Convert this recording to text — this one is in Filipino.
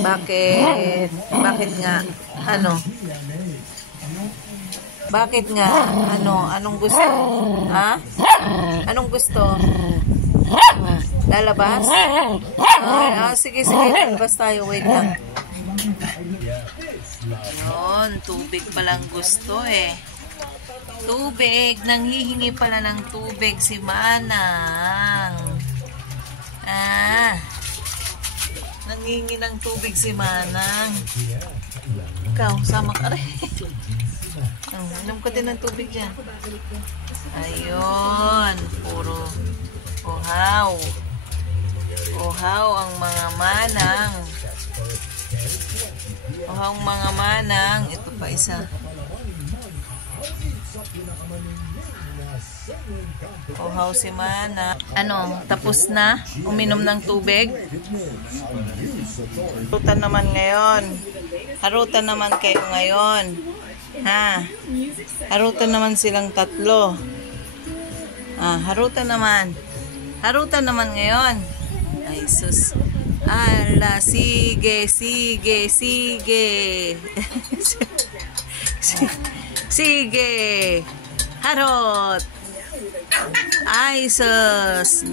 Bakit? Bakit nga? Ano? Bakit nga? Ano? Anong gusto? Ha? Anong gusto? Lalabas? Sige, sige. Lalabas tayo. Wait lang. Yun. Tubig palang gusto eh. Tubig. Nanghihingi pala ng tubig si Manang. Nanghihingi ng tubig si Manang. Ikaw, sama ka rin. Inom ka din ng tubig dyan. Ayun. Puro uhaw. Uhaw ang mga manang. Uhaw ang mga manang. Ito pa isa. Uhaw si Mana. Ano? Tapos na? Uminom ng tubig? Harutan naman ngayon. Harutan naman kayo ngayon. Ha? Harutan naman silang tatlo. Harutan naman. Harutan naman ngayon. Ay, sus. Ala, sige, sige, sige. Sige. Harot. Ay, sus.